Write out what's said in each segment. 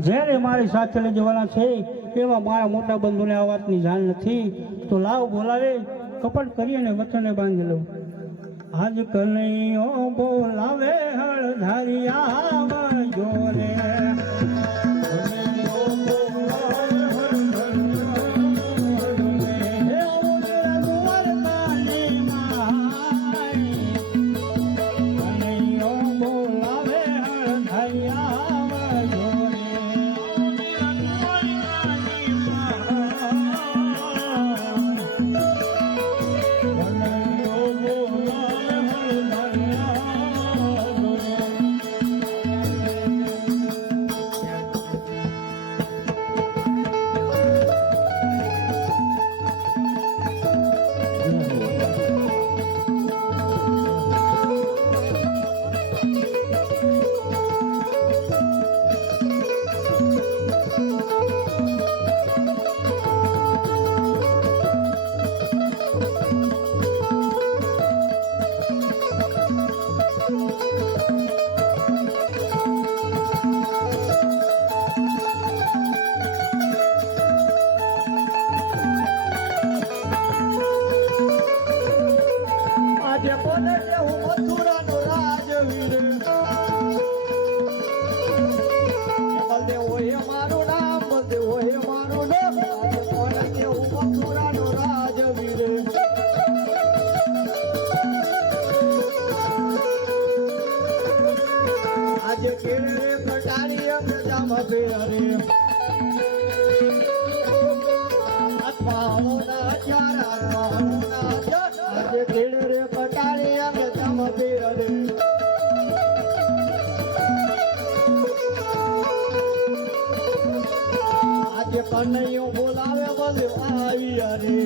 જેને મારી સાથે લઈ જવાના છે એમાં મારા મોટા બંધુને આ વાતની જાણ નથી. તો લાવ બોલાવે, કપટ કરી અને વચને બાંધી લઉં આજ કનૈયો બોલાવે હળધારિયા જોરે. হাইয়া রে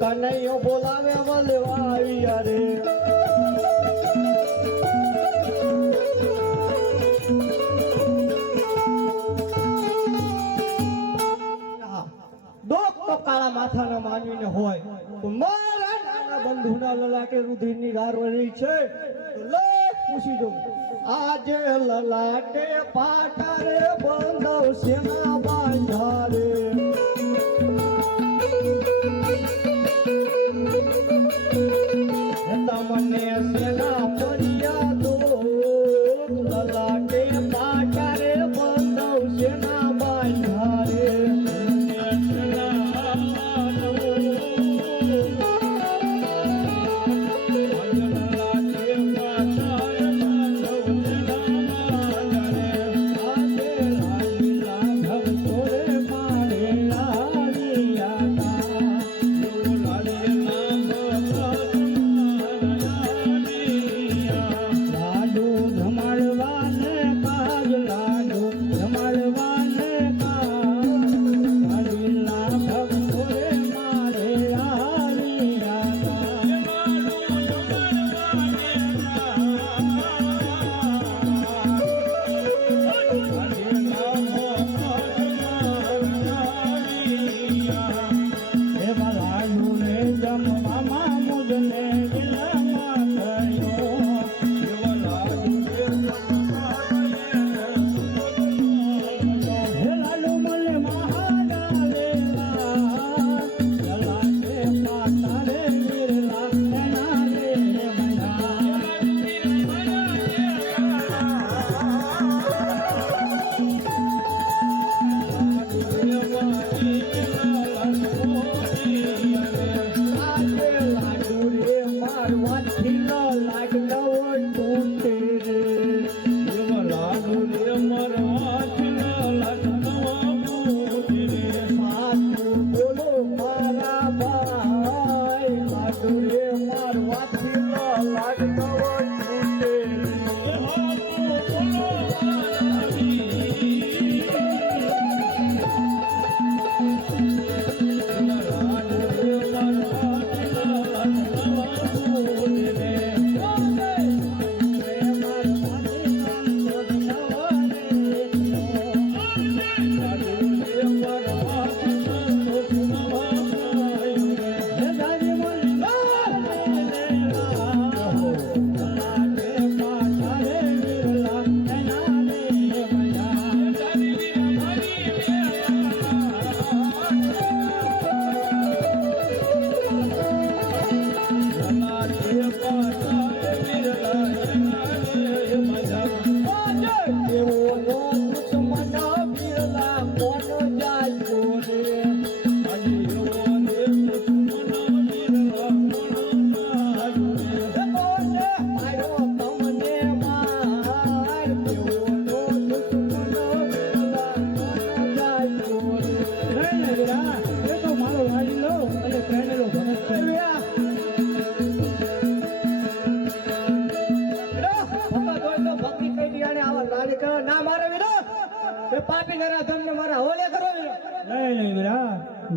કનૈયો બોલાવે બોલવા આવી અરે ડોક તો કાળા માથાના માનવીને હોય મારા બંધુના લલાકે રુધિરની ગાર વળી છે તો લે પૂછી જોઉં આજે લલાટે પાટારે બંધાવશે ના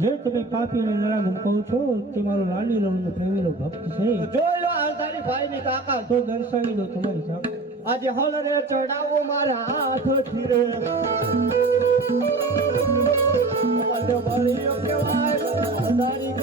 જે તમે પાપીને હું કહું છો તે મારો લાડીલો અને પ્રેમીનો ભક્ત છે. જોઈ લો આ તારી ભાઈ ની તાકાત. તો દર્શાવી દો તમારી સામે. આજે હલરે ચડાવો મારા હાથથી રે બંધ બળીઓ કહેવાય અંધારી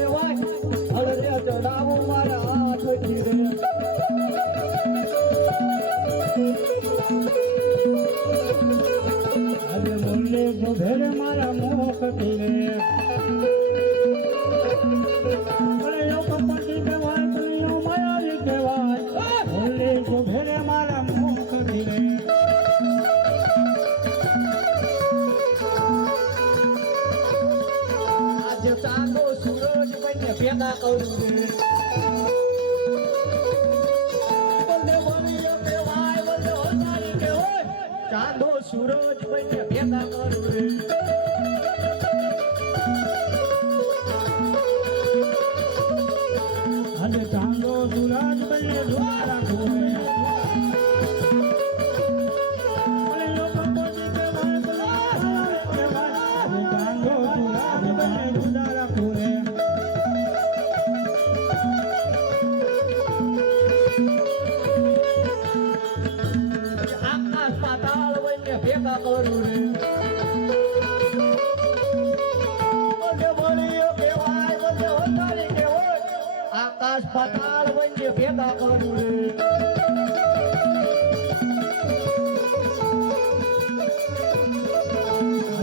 ચાંદો સૂરજ બને ભેગા કરું આકાશ પાતાળ બને ભેગા કરું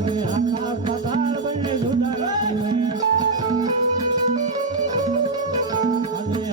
રે આકાશ પાતાળ બંને જુદા રાખે. આજે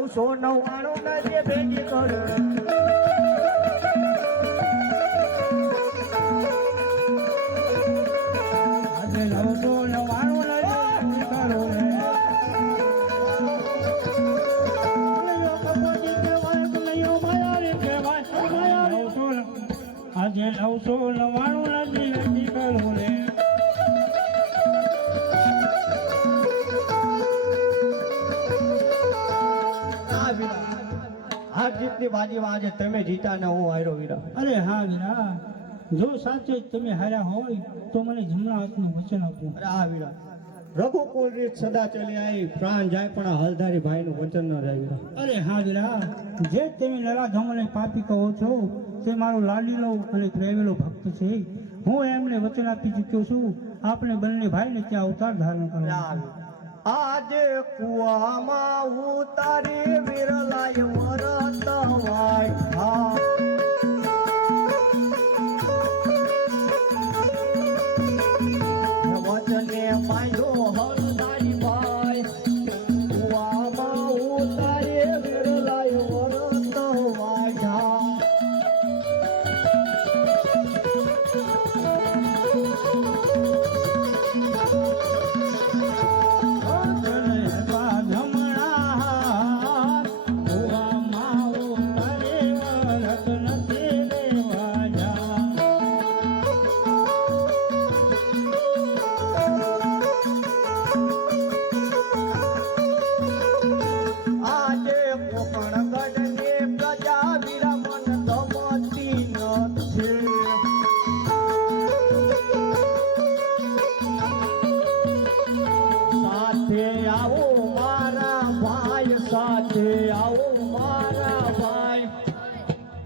નવસો નવ્વાણું નથી ભેગી કરું જીતની બાજીમાં આજે તમે જીતા ને હું હાર્યો વીરા. અરે હા વીરા જો સાચે તમે હાર્યા હોય તો મને જમણા હાથનું વચન આપો. અરે હા વીરા. રઘુકુલ રીત સદા ચલી આવી પ્રાણ જાય પણ હલધારી ભાઈનું વચન ન વીરા. અરે હા વીરા જે તમે નરાધમને પાપી કહો છો તે મારો લાડીલો અને પ્રેમેલો ભક્ત છે. હું એમને વચન આપી ચૂક્યો છું. આપણે બંને ભાઈને ત્યાં અવતાર ધારણ કરો આજે કુવામાં ઉતારી વિરલાય જાઉં મારા ભાઈ.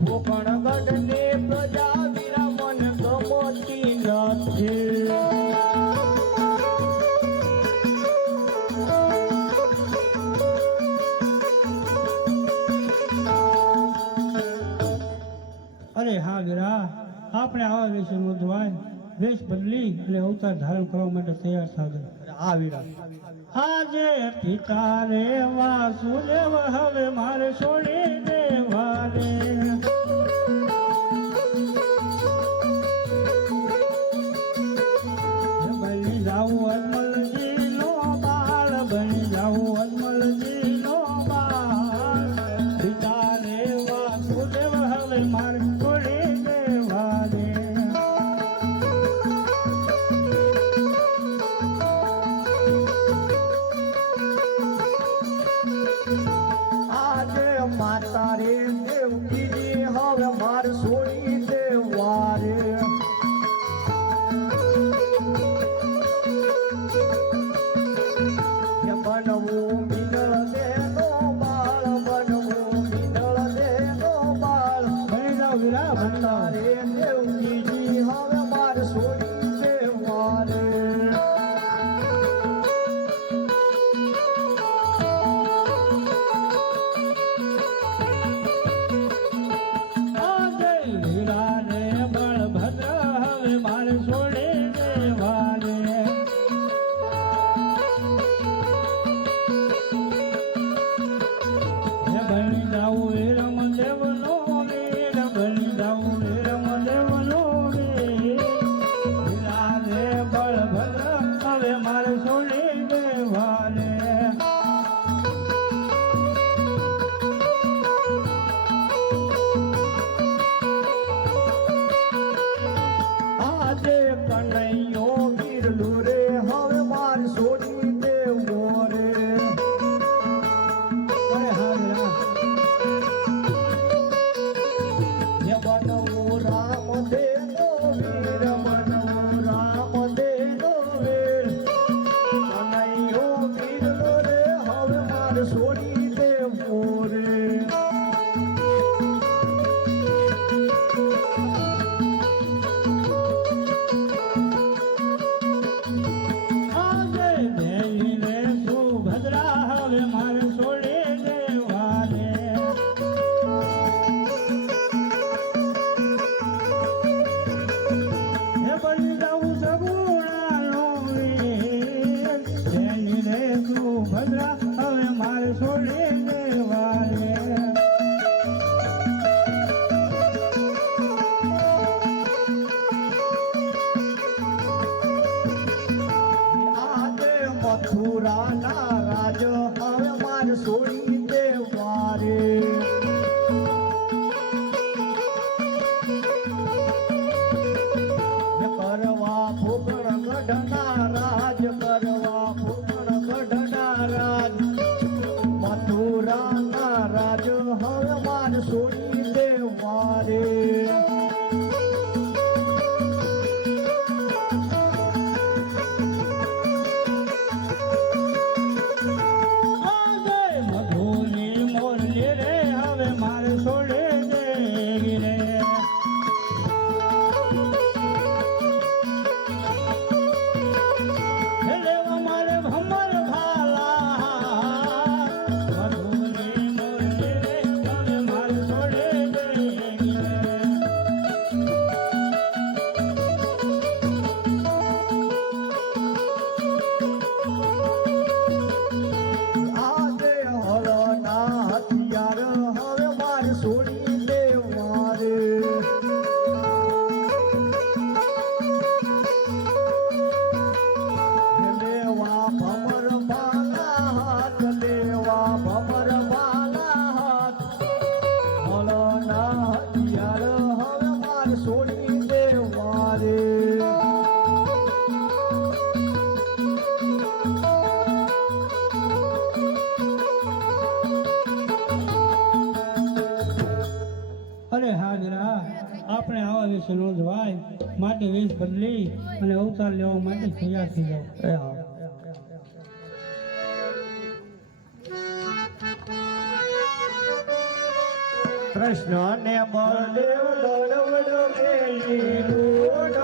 કોકણગઢ ને પ્રજા વિરા અરે હા વીરા આપણે આવા વેશ રોધવાય વેશ બદલી એટલે અવતાર ધારણ કરવા માટે તૈયાર થાય હા વીરા. આજે પિતા રે વાસુદેવ હવે મારે છોડી માટે વેશ બદલી અને અવતાર લેવા માટે તૈયાર થઈ જાઓ. કૃષ્ણ ને બળદેવ દોડવડો ખેલી દોડ